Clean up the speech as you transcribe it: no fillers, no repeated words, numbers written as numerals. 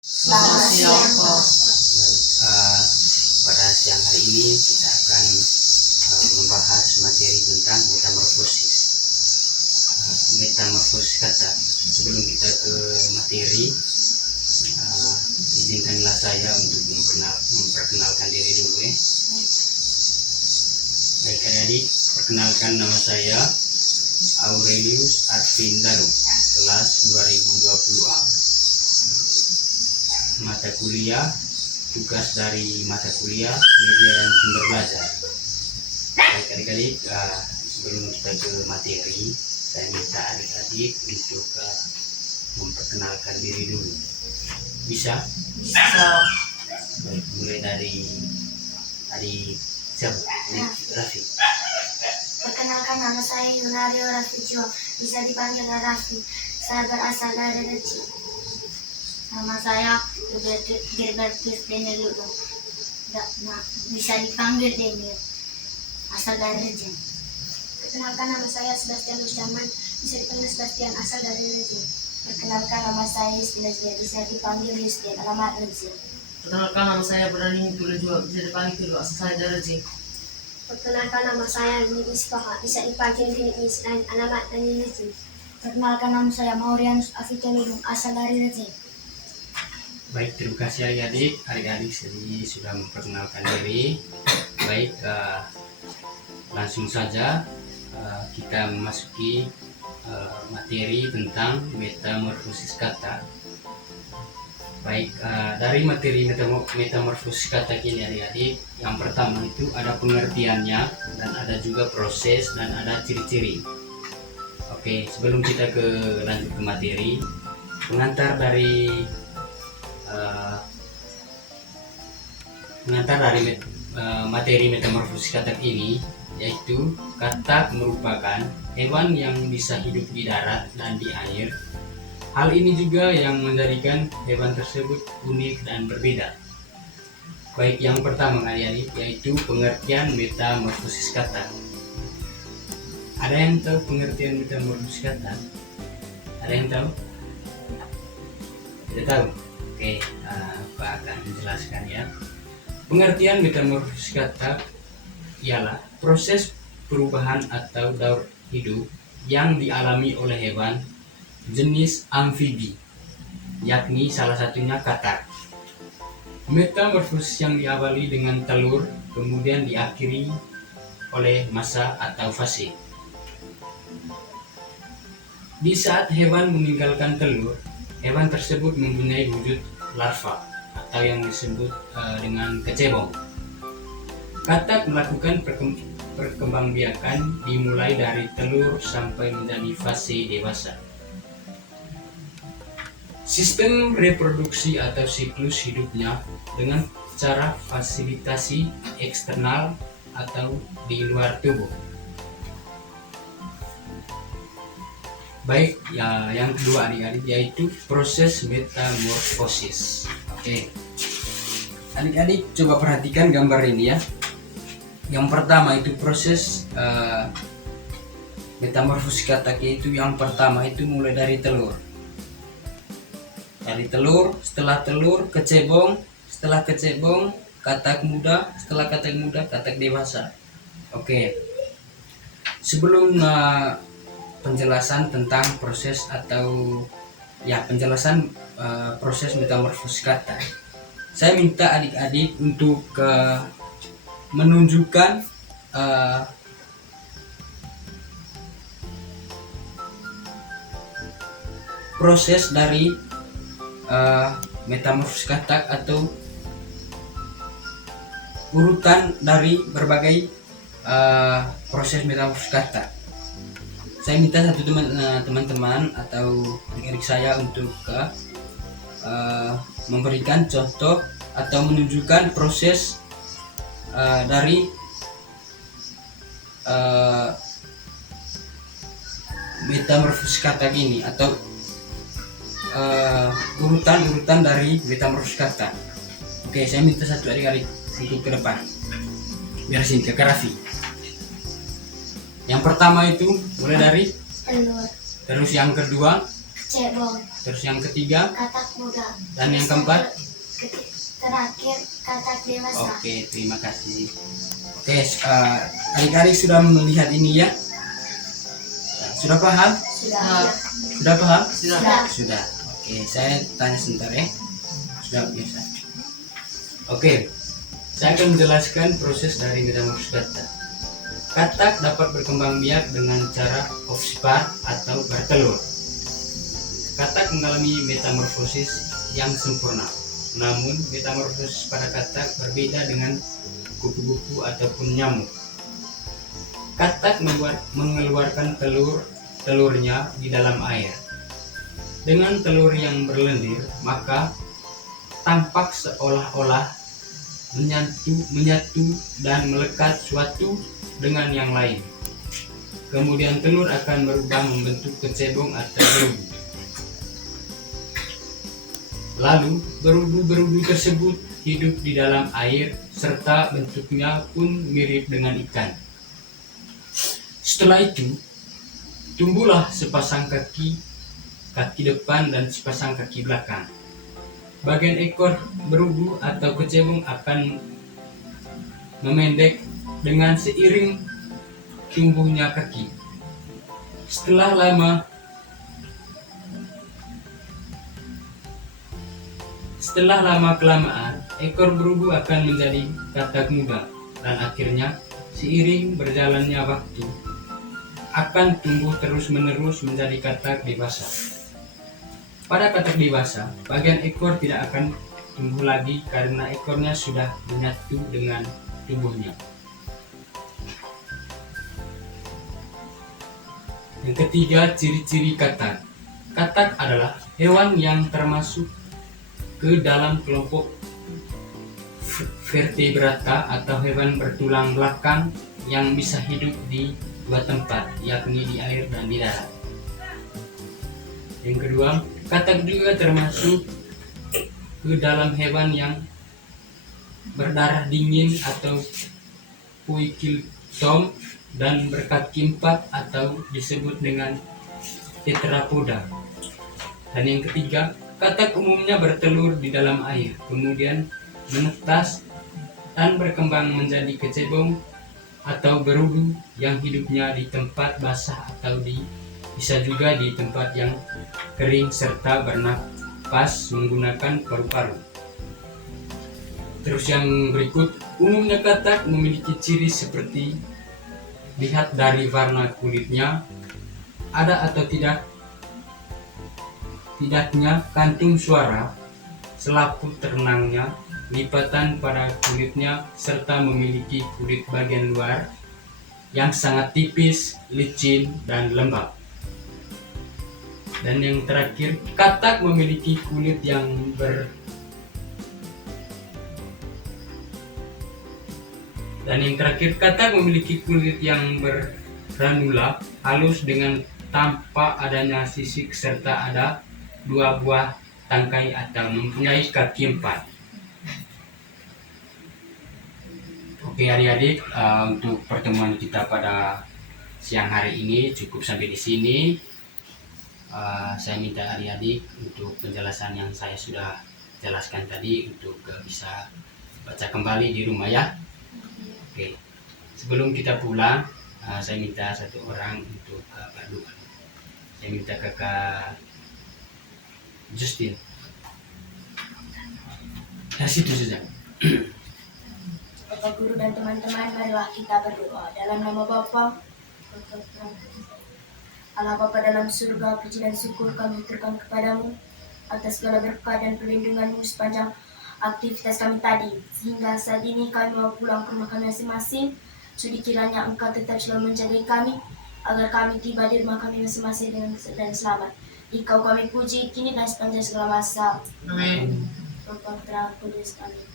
Selamat siang, Pak. Pada siang hari ini kita akan membahas materi tentang metamorfosis. Metamorfosis kata. Sebelum kita ke materi, izinkanlah saya untuk memperkenalkan diri dulu ya. Baik adik, perkenalkan nama saya Aurelius Arvindaru, kelas 2020A. Mata kuliah, tugas dari mata kuliah media dan sumber belajar. Baik adik-adik, sebelum kita ke materi, saya minta adik-adik untuk memperkenalkan diri dulu. Bisa? Bisa. Baik, mulai dari adik siapa? Adik Raffi. Perkenalkan, nama saya Yunario Raffi Juang, bisa dipanggil Raffi. Saya berasal dari Reci. Nama saya Gilbertus Daniel Ludo. Bisa dipanggil Daniel. Asal dari Reci. Perkenalkan, nama saya Sebastian Usjaman, bisa dipanggil Sebastian, asal dari Reci. Perkenalkan, nama saya Justina Jaya, bisa dipanggil Justin, alamat Reci. Perkenalkan, nama saya Berani Tulu Jua, bisa dipanggil Tulu, asal saya dari Reci. Perkenalkan, nama saya Nini Isfaha, bisa dipanggil Nini dan alamat dari Reci. Perkenalkan, nama saya Maurianus Afiteludung, asal dari Reci. Baik, terima kasih adik-adik. Adik-adik sudah memperkenalkan diri. Baik, langsung saja kita memasuki materi tentang metamorfosis kata. Baik, dari materi metamorfosis kata ini adik-adik, yang pertama itu ada pengertiannya dan ada juga proses dan ada ciri-ciri. Oke, sebelum kita lanjut ke materi, pengantar dari materi metamorfosis katak ini, yaitu katak merupakan hewan yang bisa hidup di darat dan di air. Hal ini juga yang menjadikan hewan tersebut unik dan berbeda. Baik, yang pertama adik-adik, yaitu pengertian metamorfosis katak. Ada yang tahu pengertian metamorfosis katak? Ada yang tahu? Tidak tahu? Oke, Pak akan menjelaskan ya. Pengertian metamorfosis kata ialah proses perubahan atau daur hidup yang dialami oleh hewan jenis amfibi, yakni salah satunya katak. Metamorfosis yang diawali dengan telur kemudian diakhiri oleh masa atau fase. Di saat hewan meninggalkan telur, hewan tersebut mempunyai wujud larva atau yang disebut dengan kecebong. Katak melakukan perkembangbiakan dimulai dari telur sampai menjadi fase dewasa. Sistem reproduksi atau siklus hidupnya dengan cara fasilitasi eksternal atau di luar tubuh. Baik, ya, yang kedua adik-adik, yaitu proses metamorfosis. Oke, adik-adik coba perhatikan gambar ini ya. Yang pertama itu proses metamorfosis katak, yaitu yang pertama itu mulai dari telur. Dari telur, setelah telur kecebong, setelah kecebong katak muda, setelah katak muda katak dewasa. Oke, sebelum penjelasan tentang proses atau ya penjelasan proses metamorfosis kata, saya minta adik-adik untuk menunjukkan proses dari metamorfosis kata atau urutan dari berbagai proses metamorfosis kata. Saya minta satu teman-teman atau adik-adik saya untuk memberikan contoh atau menunjukkan proses dari metamorfosis kata ini atau urutan-urutan dari metamorfosis kata. Oke, saya minta satu adik-adik untuk ke depan. Biar sini ke Raffi. Yang pertama itu mulai dari Telur. terus yang kedua cebong, Terus yang ketiga katak muda. dan yang keempat. Terakhir katak dewasa. Oke, terima kasih. Oke, adik-adik sudah melihat ini ya? Sudah paham? Sudah. Sudah paham? Sudah. Sudah. Oke, saya tanya sebentar ya. Sudah biasa. Oke, saya akan menjelaskan proses dari metamorfosis katak. Katak dapat berkembang biak dengan cara ovipar atau bertelur. Katak mengalami metamorfosis yang sempurna. Namun, metamorfosis pada katak berbeda dengan kupu-kupu ataupun nyamuk. Katak mengeluarkan telurnya di dalam air. Dengan telur yang berlendir, maka tampak seolah-olah menyatu dan melekat suatu dengan yang lain. Kemudian telur akan berubah membentuk kecebong atau berudu. Lalu berudu-berudu tersebut hidup di dalam air serta bentuknya pun mirip dengan ikan. Setelah itu, tumbuhlah sepasang kaki depan dan sepasang kaki belakang. Bagian ekor berudu atau kecebong akan memendek dengan seiring tumbuhnya kaki. Setelah lama kelamaan, ekor berudu akan menjadi katak muda dan akhirnya seiring berjalannya waktu akan tumbuh terus-menerus menjadi katak dewasa. Pada katak dewasa, bagian ekor tidak akan tumbuh lagi karena ekornya sudah menyatu dengan tubuhnya. Yang ketiga, ciri-ciri katak. Katak adalah hewan yang termasuk ke dalam kelompok vertebrata atau hewan bertulang belakang yang bisa hidup di dua tempat, yakni di air dan di darat. Yang kedua, katak juga termasuk ke dalam hewan yang berdarah dingin atau poikilotom dan berkaki empat atau disebut dengan tetrapoda. Dan yang ketiga, katak umumnya bertelur di dalam air, kemudian menetas dan berkembang menjadi kecebong atau berudu yang hidupnya di tempat basah atau bisa juga di tempat yang kering serta bernapas menggunakan paru-paru. Terus yang berikut, umumnya katak memiliki ciri seperti lihat dari warna kulitnya, ada atau tidaknya kantung suara, selaput ternangnya, lipatan pada kulitnya, serta memiliki kulit bagian luar yang sangat tipis, licin, dan lembab. Dan yang terakhir, katak memiliki kulit yang bergranula halus dengan tanpa adanya sisik serta ada 2 buah tangkai atau mempunyai kaki 4. Oke adik-adik, untuk pertemuan kita pada siang hari ini cukup sampai di sini. Saya minta adik-adik untuk penjelasan yang saya sudah jelaskan tadi untuk bisa baca kembali di rumah ya. Oke, sebelum kita pulang, saya minta satu orang untuk berdoa. Saya minta kakak Justin. Dari situ saja. Bapak Guru dan teman-teman, marilah kita berdoa. Dalam nama Bapa, Allah Bapa dalam surga, puji dan syukur kami aturkan kepadamu atas segala berkah dan perlindunganmu sepanjang aktivitas kami tadi. Sehingga saat ini kami mau pulang ke rumah kami masing-masing. Sudi kiranya Engkau tetap selalu menjaga kami, agar kami tiba di rumah kami masing-masing dengan dan selamat. Engkau kami puji kini dan sepanjang segala masa. Amin. Bapa Putra Kudus, amin.